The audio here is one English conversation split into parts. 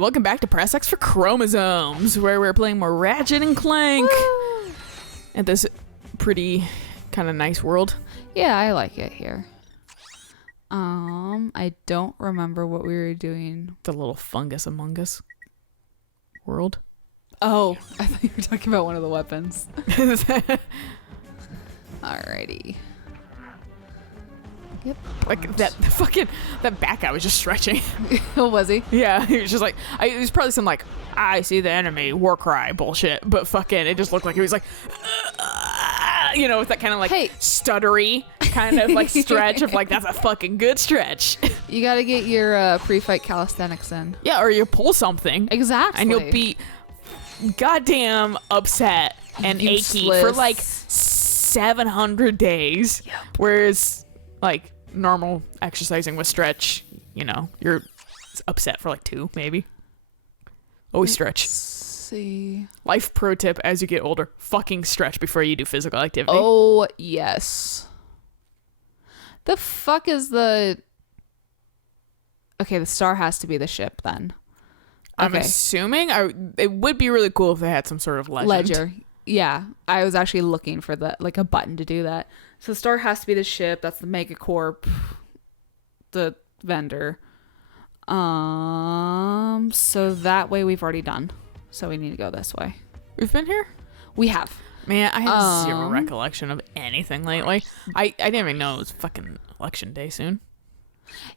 welcome back to Press X for Chromosomes, where we're playing more Ratchet and Clank. Woo! At this pretty kind of nice world. Yeah, I like it here. I don't remember what we were doing. The little fungus among us world. Oh, I thought you were talking about one of the weapons. Alrighty. Yep. Like that back guy was just stretching. Oh, was he? Yeah, he was just like, it was probably some like, I see the enemy, war cry bullshit, but fucking, it just looked like he was like, you know, with that kind of like stuttery kind of like stretch of like, that's a fucking good stretch. You gotta get your pre-fight calisthenics in. Yeah, or you pull something. Exactly. And you'll be goddamn upset and achy for like 700 days. Yep. Whereas like normal exercising with stretch, you know, you're upset for like 2 maybe. Always stretch. Let's see. Life pro tip as you get older, fucking stretch before you do physical activity. Oh, yes. The fuck is the... Okay, the star has to be the ship then. I'm Okay. assuming it would be really cool if they had some sort of legend. Ledger. Yeah, I was actually looking for a button to do that. So the star has to be the ship. That's the Megacorp, the vendor. So that way we've already done. So we need to go this way. We've been here? We have. Man, I have zero recollection of anything lately. I didn't even know it was fucking election day soon.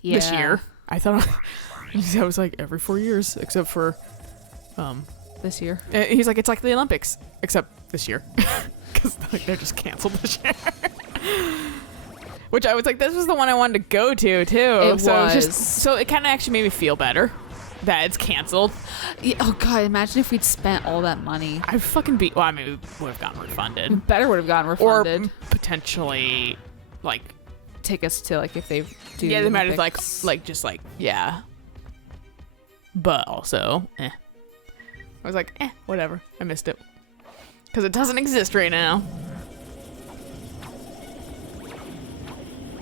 Yeah. This year. I thought I was like every 4 years, except for This year. he's like, it's like the Olympics, except this year. Because like, they're just canceled this year. Which I was like, this was the one I wanted to go to, too. It was. So it kind of actually made me feel better that it's canceled. Yeah, oh, God. Imagine if we'd spent all that money. I'd fucking be... Well, I mean, we would have gotten refunded. Better would have gotten refunded. Or potentially, like... Tickets to, like, if they do... Yeah, they might have, Olympics. yeah. But also, I was like, whatever. I missed it. Because it doesn't exist right now.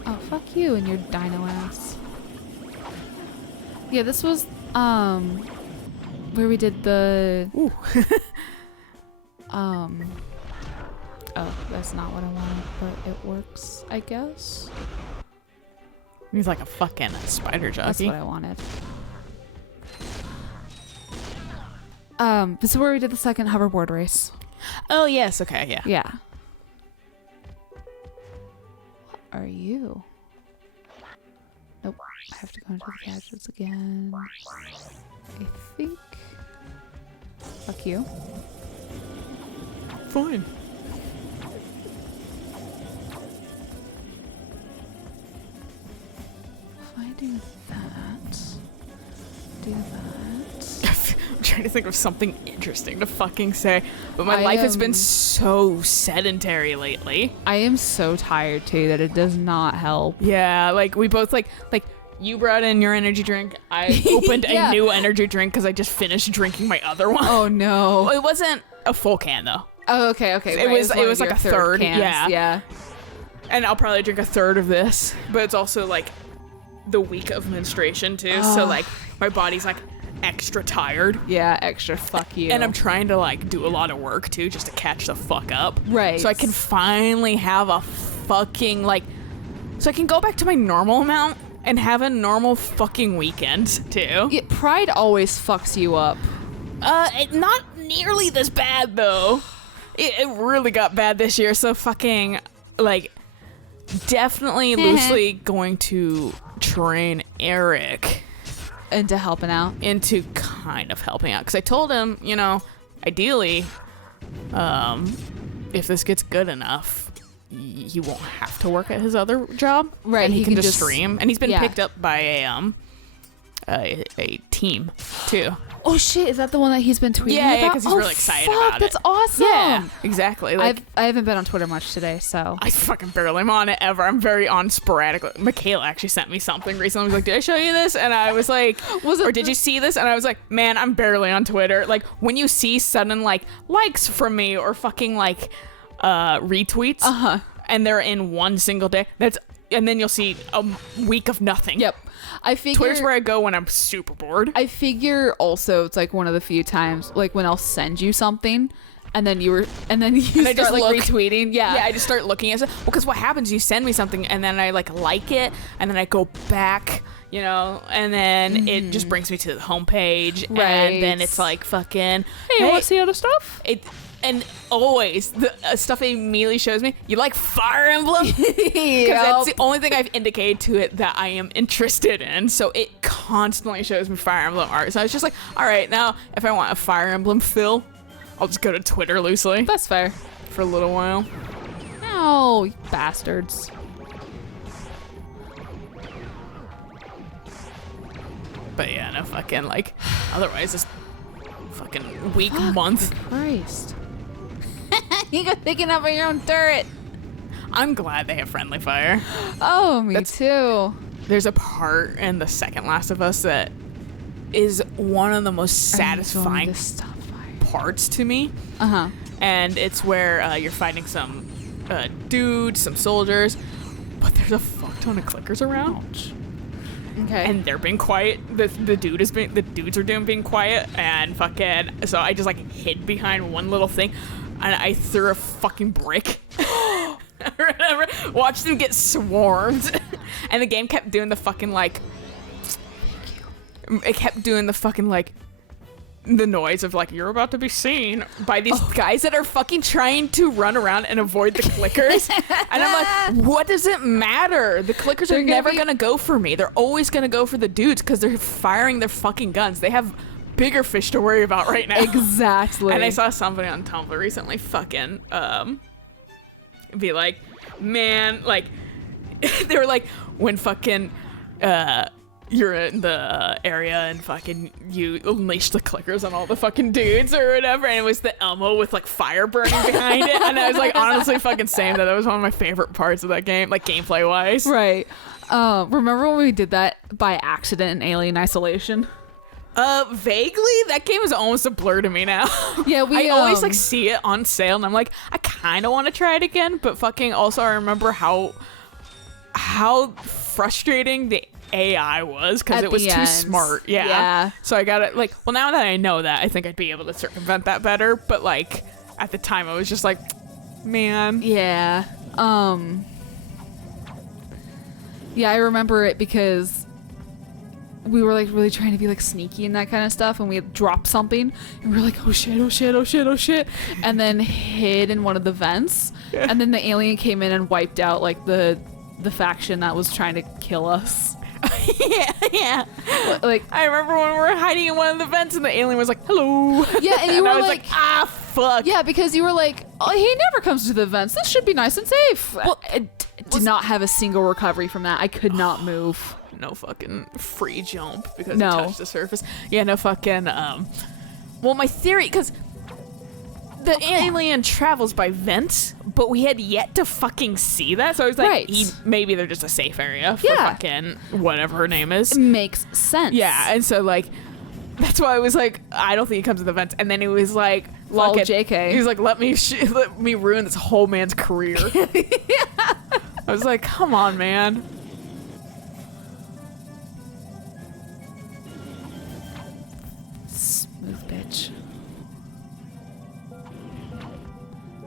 Oh, fuck you and your dino ass. Yeah, this was, where we did the... Ooh. Oh, that's not what I wanted, but it works, I guess. He's like a fucking spider jockey. That's what I wanted. This is where we did the second hoverboard race. Oh, yes. Okay, yeah. Yeah. What are you? Nope. I have to go into the gadgets again. I think. Fuck you. Fine. If I do that. Do that. I'm trying to think of something interesting to fucking say, but my life has been so sedentary lately. I am so tired too that it does not help. Yeah, like we both like you brought in your energy drink. I opened Yeah. a new energy drink because I just finished drinking my other one. Oh no. Well, it wasn't a full can though. Oh, okay. It right, was one of like your a third. cans. Yeah. And I'll probably drink a third of this, but it's also like the week of menstruation too, so like my body's like extra tired. Yeah, extra fuck you. And I'm trying to like do a lot of work too, just to catch the fuck up. Right. So I can finally have a fucking so I can go back to my normal amount and have a normal fucking weekend too. Yeah, pride always fucks you up. Not nearly this bad though. It really got bad this year. So fucking like definitely loosely going to train Eric Into helping out. into kind of helping out, because I told him, you know, ideally, if this gets good enough, he won't have to work at his other job, Right, And he he can can just just- stream, and he's been yeah. picked up by a team too. Oh shit, is that the one that he's been tweeting Yeah, about? yeah, 'cause he's really excited fuck, about it. That's awesome. Yeah, exactly. Like I haven't been on Twitter much today, so I fucking barely am on it ever. I'm very on sporadically. Michaela actually sent me something recently. I was like, did I show you this? And I was like, or did you see this? And I was like, man, I'm barely on Twitter. Like, when you see sudden, like, likes from me or fucking, like, retweets, and they're in one single day, that's and then you'll see a week of nothing. Yep. I figure Twitter's where I go when I'm super bored. I figure also it's like one of the few times like when I'll send you something and then you I start just like look. retweeting. Yeah. Yeah, I just start looking at it. Well, because what happens, you send me something and then I like it and then I go back, you know, and then it just brings me to the homepage. Right. And then it's like fucking, Hey, you want to see other stuff? And always the stuff it immediately shows me, you like Fire Emblem? Because Yep. that's the only thing I've indicated to it that I am interested in. So it constantly shows me Fire Emblem art. So I was just like, all right, now if I want a Fire Emblem fill, I'll just go to Twitter loosely That's fair. for a little while. Oh, you bastards. But yeah, no fucking like, otherwise this fucking week, month. Christ. You got picking up on your own turret. I'm glad they have friendly fire. Oh, me too. There's a part in the second Last of Us that is one of the most satisfying parts to me. Uh-huh. And it's where you're fighting some dudes, some soldiers, but there's a fuck ton of clickers around. Okay. And they're being quiet. The dudes are being quiet, and fucking. So I just like hid behind one little thing, and I threw a fucking brick. Or whatever. Watched them get swarmed, and the game kept doing the fucking like. It kept doing the fucking like. The noise of like, you're about to be seen by these guys that are fucking trying to run around and avoid the clickers. And I'm like, what does it matter? The clickers are never gonna go for me. They're always gonna go for the dudes because they're firing their fucking guns. They have bigger fish to worry about right now. Exactly. And I saw somebody on Tumblr recently fucking be like, man, like they were like, when fucking you're in the area and fucking you unleash the clickers on all the fucking dudes or whatever, and it was the Elmo with like fire burning behind it, and I was like honestly fucking saying that was one of my favorite parts of that game, like gameplay wise. Right. Remember when we did that by accident in Alien Isolation? Vaguely. That game is almost a blur to me now. Yeah, I always like see it on sale and I'm like, I kind of want to try it again, but fucking also I remember how frustrating the AI was because it was too smart. Yeah. So I got it like, well, now that I know that, I think I'd be able to circumvent that better. But like at the time, I was just like, man. Yeah. Yeah, I remember it because we were like really trying to be like sneaky and that kind of stuff, and we had dropped something and we were like, oh shit, oh shit, oh shit, oh shit, and then hid in one of the vents. And then the alien came in and wiped out like the faction that was trying to kill us. yeah. Like, I remember when we were hiding in one of the vents and the alien was like, hello. Yeah, and you and were I was like, ah, fuck. Yeah, because you were like, oh, he never comes to the vents. This should be nice and safe. Well, did not have a single recovery from that. I could not move. No fucking free jump because No. it touched the surface. Yeah, no fucking, well, my theory, because the alien travels by vents, but we had yet to fucking see that. So I was like, Right. maybe they're just a safe area for Yeah. fucking whatever her name is. It makes sense. Yeah, and so like, that's why I was like, I don't think he comes to the vents. And then he was like, Lol, fuck it. JK. He was like, let me ruin this whole man's career. I was like, come on, man. Smooth bitch.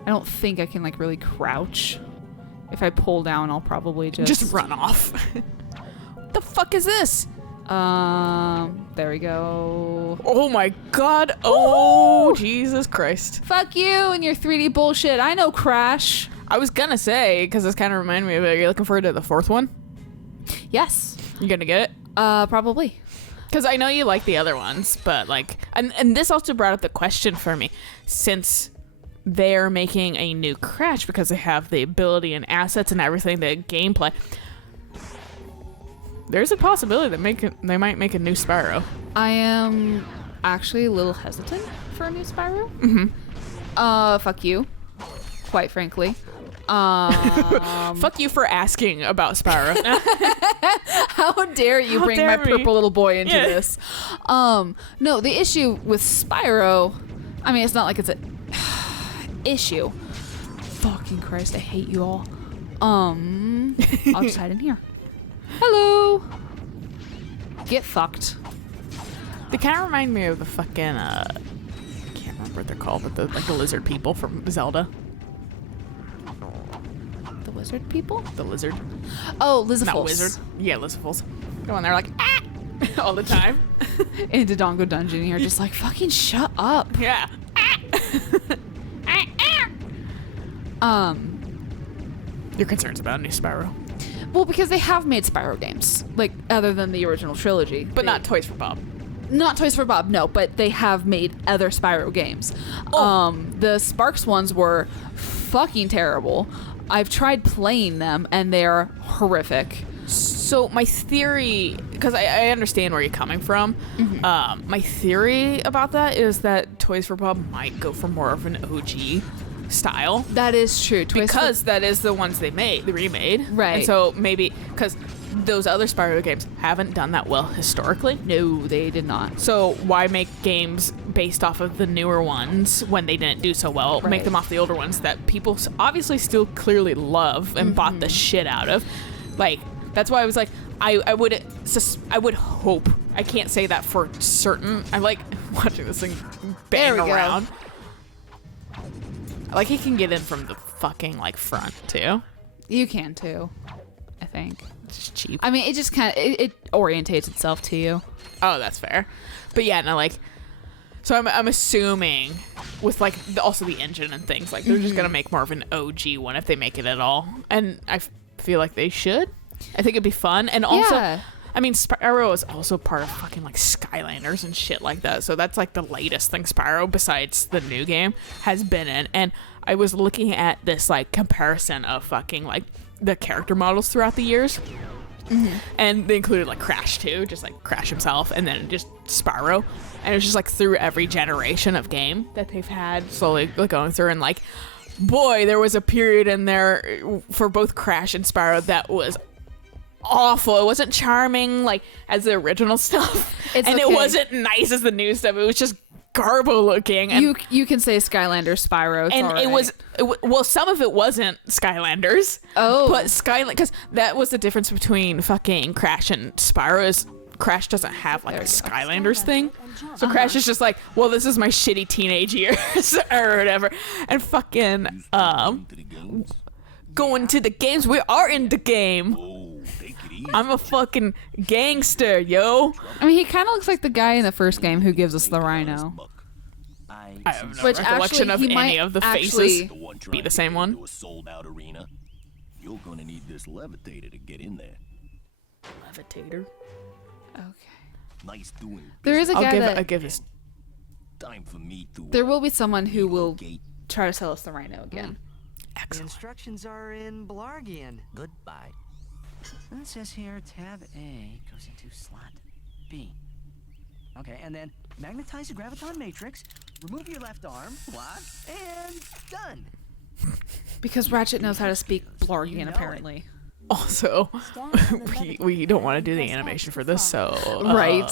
I don't think I can like really crouch. If I pull down, I'll probably Just run off. What the fuck is this? There we go. Oh my god. Oh, Jesus Christ. Fuck you and your 3D bullshit. I know Crash. I was gonna say, because this kind of reminded me of it, are you looking forward to the fourth one? Yes. You gonna get it? Probably. Because I know you like the other ones, but like, and this also brought up the question for me, since they're making a new Crash because they have the ability and assets and everything, the gameplay. There's a possibility that they might make a new Spyro. I am actually a little hesitant for a new Spyro. Mm-hmm. Fuck you. Quite frankly. Fuck you for asking about Spyro. How dare you How bring dare my me. purple little boy into Yeah. this? No, the issue with Spyro, I mean, it's not like it's a issue. Fucking Christ, I hate you all. I'll just hide in here. Hello. Get fucked. They kind of remind me of the fucking, I can't remember what they're called, but the lizard people from Zelda. The wizard people? The lizard. Oh, Lizifals. Not wizard. Yeah, Lizifals. Go in there like, ah! All the time. Into Dongo Dungeon, and you're just like, fucking shut up. Yeah. Your concerns about new Spyro. Well, because they have made Spyro games, like, other than the original trilogy. But not Toys for Bob. Not Toys for Bob, no, but they have made other Spyro games. Oh. The Sparks ones were fucking terrible. I've tried playing them, and they're horrific. So my theory, because I understand where you're coming from, my theory about that is that Toys for Bob might go for more of an OG style. That is true. Because that is the ones they remade. Right. And so maybe, because those other Spyro games haven't done that well historically. No, they did not. So why make games based off of the newer ones when they didn't do so well? Right. Make them off the older ones that people obviously still clearly love and bought the shit out of. Like, that's why I was like, I would hope. I can't say that for certain. I like watching this thing bang around. Like, he can get in from the fucking, like, front, too. You can, too, I think. It's just cheap. I mean, it just kind of, it orientates itself to you. Oh, that's fair. But yeah, no, like, so I'm assuming with, like, also the engine and things, like, they're just going to make more of an OG one if they make it at all. And I feel like they should. I think it'd be fun. And also, Yeah. I mean, Spyro is also part of fucking, like, Skylanders and shit like that. So that's, like, the latest thing Spyro, besides the new game, has been in. And I was looking at this, like, comparison of fucking, like, the character models throughout the years. And they included, like, Crash, too. Just, like, Crash himself. And then just Spyro. And it was just, like, through every generation of game that they've had slowly going through. And, like, boy, there was a period in there for both Crash and Spyro that was awful. It wasn't charming like as the original stuff, and it wasn't nice as the new stuff. It was just garbo looking. And you can say Skylanders, Spyro, it's and all right. it was well, some of it wasn't Skylanders. Oh, but because that was the difference between fucking Crash and Spyro. Is Crash doesn't have like a Skylanders thing, so Crash is just like, well, this is my shitty teenage years or whatever, and fucking going to the games. We are in the game. I'm a fucking gangster, yo. I mean, he kind of looks like the guy in the first game who gives us the rhino. I have no recollection of any of the faces. Be the same one. You're gonna need this levitator to get in there. Levitator. Okay. Nice doing. There is a guy I'll give this. Time for me to. There will be someone who will try to sell us the rhino again. The Excellent. instructions are in Blargian. Goodbye. And it says here, tab A goes into slot B. Okay, and then magnetize the graviton matrix, remove your left arm, block, and done. Because Ratchet knows how to speak Blargian, apparently. Also, we don't want to do the animation for this, so Right.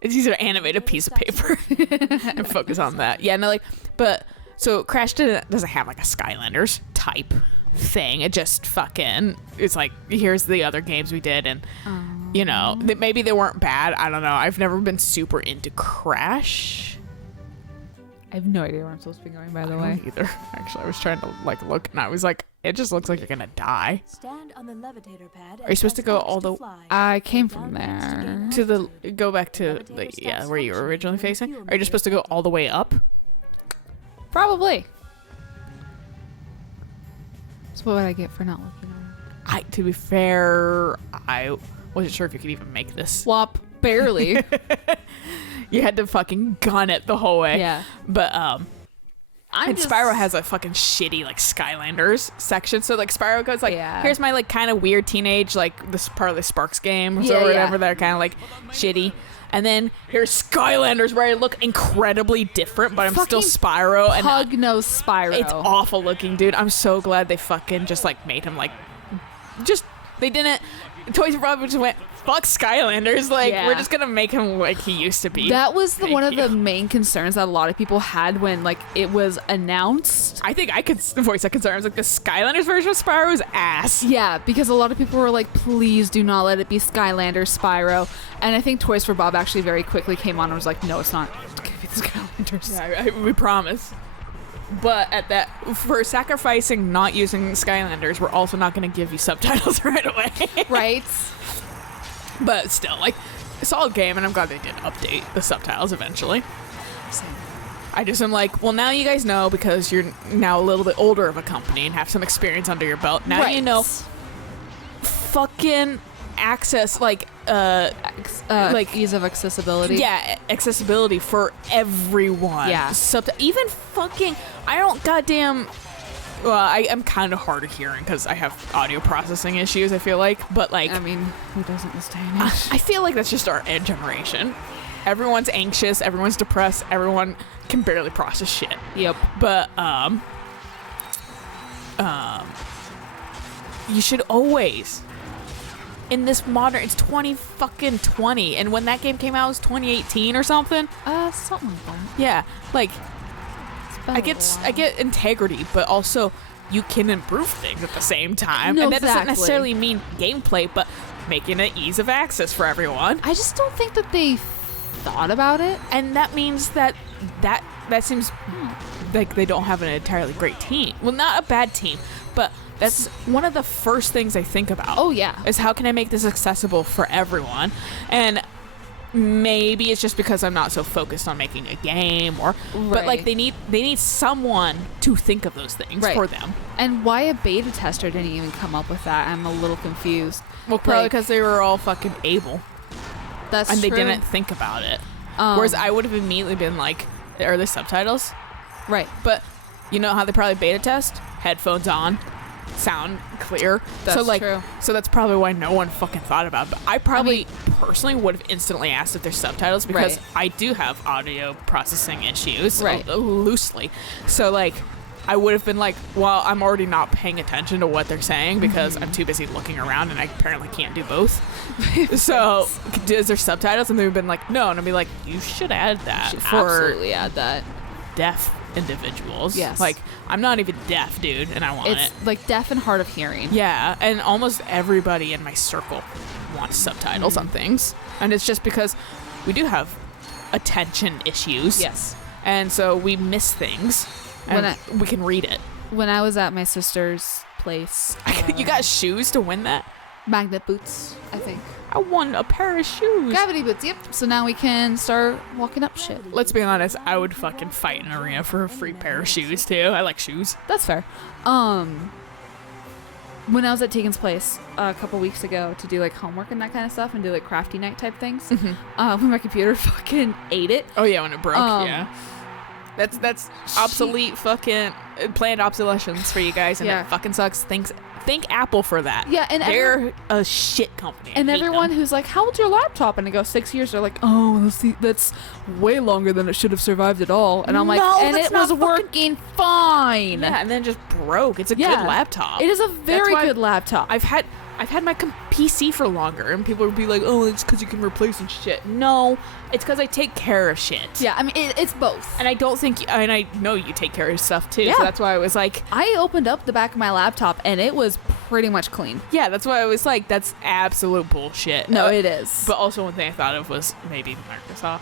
it's easier to animate a piece of paper and focus on that. Yeah, no, like, but so Crash doesn't have like a Skylanders type thing. It just fucking, it's like, here's the other games we did, and you know, maybe they weren't bad. I don't know. I've never been super into Crash. I have no idea where I'm supposed to be going, by the I way. don't either. Actually, I was trying to like look, and I was like, it just looks like you're gonna die. Stand on the levitator pad. Are you supposed to go all the I came from there. to the go back to the where you were originally facing? Are you just supposed to go all the way up? Probably. So what would I get for not looking on? To be fair, I wasn't sure if you could even make this. Flop. Barely. You had to fucking gun it the whole way. Yeah. But Spyro has a fucking shitty like Skylanders section. So like Spyro goes like, Yeah. here's my like kind of weird teenage like this part of the Sparks games Yeah, or whatever yeah. that are kind of like shitty. And then here's Skylanders where I look incredibly different, but I'm still Fucking Spyro. And Pug nose Spyro. it's awful looking, dude. I'm so glad they fucking just like made him like, just they didn't Toys for Bob just went, fuck Skylanders. Like, Yeah. we're just gonna make him like he used to be. That was one of the you. main concerns that a lot of people had when like it was announced. I think I could voice that concern. I was like, the Skylanders version of Spyro is ass. Yeah, because a lot of people were like, please do not let it be Skylanders Spyro. And I think Toys for Bob actually very quickly came on and was like, no, it's not. It's gonna be the Skylanders. Yeah, we promise. But at that, for sacrificing not using Skylanders, we're also not going to give you subtitles right away. Right? But still, like, a solid game, and I'm glad they did update the subtitles eventually. I just am like, well, now you guys know because you're now a little bit older of a company and have some experience under your belt. Now you know fucking access, like ease of accessibility. yeah, accessibility for everyone. Yeah. Even fucking, I don't goddamn. Well, I'm kind of hard of hearing because I have audio processing issues. I feel like, but like, I mean, who doesn't this day and age? I feel like that's just our generation. Everyone's anxious. Everyone's depressed. Everyone can barely process shit. Yep. But you should always. In this modern, it's 20 and when that game came out, it was 2018 or something. Something like that. Yeah, like It's been I a get while. integrity, but also you can improve things at the same time, No, and that doesn't exactly. necessarily mean gameplay, but making it ease of access for everyone. I just don't think that they thought about it. And that means that seems like they don't have an entirely great team. Well, not a bad team, but that's one of the first things I think about. Oh, yeah. Is how can I make this accessible for everyone? And maybe it's just because I'm not so focused on making a game but like Right. they need someone to think of those things Right. for them. And why a beta tester didn't even come up with that? I'm a little confused. Well, probably Like, because they were all fucking able that's and they true. didn't think about it. Um, Whereas I would have immediately been like, are there subtitles? Right. But you know how they probably beta test? Headphones on, sound clear. That's so like, true. so that's probably why no one fucking thought about it. But I probably personally would have instantly asked if there's subtitles because Right. I do have audio processing issues, Right. Loosely. So like, I would have been like, well, I'm already not paying attention to what they're saying because I'm too busy looking around and I apparently can't do both. So is there subtitles? And they've been like, no. And I'd be like, you should add that Should for absolutely add that. deaf individuals. Yes. Like, I'm not even deaf, dude, and I want It's it. like deaf and hard of hearing. Yeah, and almost everybody in my circle wants subtitles on things. And it's just because we do have attention issues. Yes. And so we miss things. And When we can read it. When I was at my sister's place, You got shoes to win that? magnet boots, I think. I won a pair of shoes. Gravity boots, yep. So now we can start walking up shit. Let's be honest, I would fucking fight in an arena for a free pair of shoes, too. I like shoes. That's fair. When I was at Tegan's place a couple weeks ago to do like homework and that kind of stuff and do like crafty night type things, when my computer fucking ate it. Oh, yeah, when it broke, Um, yeah. That's obsolete fucking planned obsolescence for you guys, and Yeah. it fucking sucks. Thank Apple for that. Yeah, and they're a shit company. I And hate everyone them. who's like, "How old's your laptop?" and I go 6 years. They're like, "Oh, that's way longer than it should have survived at all." And I'm like, No, "And that's it was not fucking- working fine." Yeah, and then just broke. It's a Yeah. good laptop. It is a very why good laptop. I've had my PC for longer, and people would be like, "Oh, it's because you can replace and shit." No, it's because I take care of shit. Yeah, I mean, it's both. And I don't think, and I know you take care of stuff too. Yeah. So that's why I was like, I opened up the back of my laptop and it was pretty much clean. yeah, that's why I was like, that's absolute bullshit. No, it is. But also one thing I thought of was maybe Microsoft.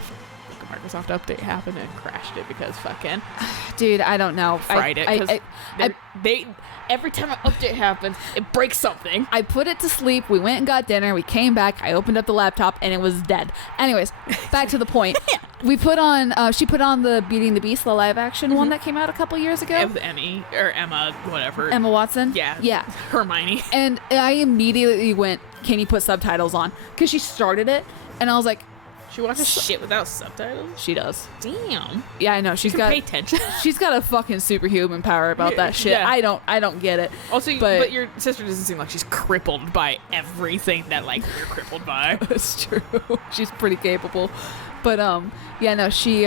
Like a Microsoft update happened and crashed it because fucking Dude, I don't know. fried it. 'Cause they every time an update happens, it breaks something. I put it to sleep. We went and got dinner. We came back. I opened up the laptop and it was dead. Anyways, back to the point. We put on, she put on the Beauty and the Beast, the live action one that came out a couple years ago. With Emmy or Emma, whatever. Emma Watson. Yeah. Yeah. Hermione. And I immediately went, "Can you put subtitles on?" Because she started it, and I was like, She watches shit without subtitles. "She does." Damn. Yeah, I know. She's You got. pay attention. She's got a fucking superhuman power about Yeah, that shit. yeah. I don't get it. Also, But- but your sister doesn't seem like she's crippled by everything that like we're crippled by. It's true. She's pretty capable. But yeah, no, she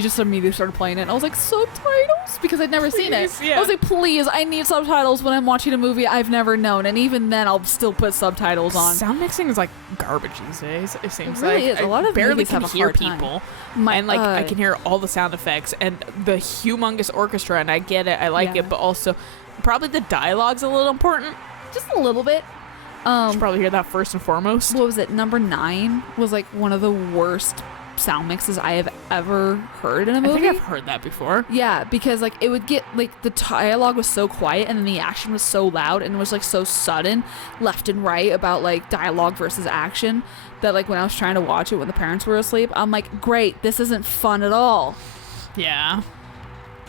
just immediately started playing it. And I was like, subtitles, because I'd never seen it. Yeah. I was like, please, I need subtitles when I'm watching a movie I've never known, and even then, I'll still put subtitles on. Sound mixing is like garbage these days. It seems It really like is. A lot of barely movies can have a hear hard time. people, My- and like I can hear all the sound effects and the humongous orchestra, and I get it, I like Yeah. it, but also probably the dialogue's a little important. Just a little bit. You should probably hear that first and foremost. What was it? Number 9 was like one of the worst sound mixes I have ever heard in a I movie. think I've heard that before. Yeah, because like it would get like the dialogue was so quiet and then the action was so loud and it was like so sudden left and right about like dialogue versus action that like when I was trying to watch it when the parents were asleep, I'm like, great, this isn't fun at all. Yeah.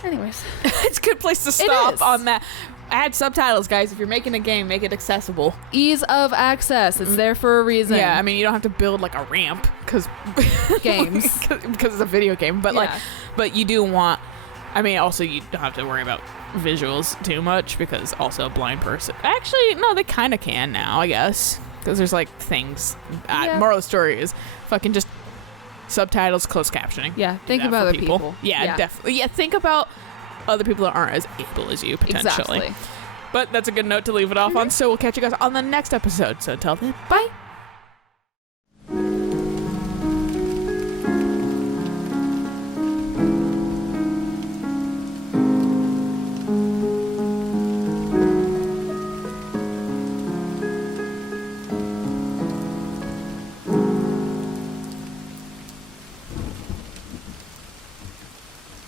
Anyways. It's a good place to is. stop on that. Add subtitles, guys. If you're making a game, make it accessible. Ease of access. It's there for a reason. Yeah, I mean, you don't have to build like a ramp because Games. because it's a video game, but like, Yeah. but you do want. I mean, also you don't have to worry about visuals too much because also a blind person. Actually, no, they kind of can now, I guess, because there's like things. Yeah. Moral of the story is fucking just subtitles, closed captioning. Yeah, Do think that about for other people. Yeah, definitely. Yeah, think about other people that aren't as able as you potentially. Exactly. But that's a good note to leave it off on. So we'll catch you guys on the next episode. So until then, Bye.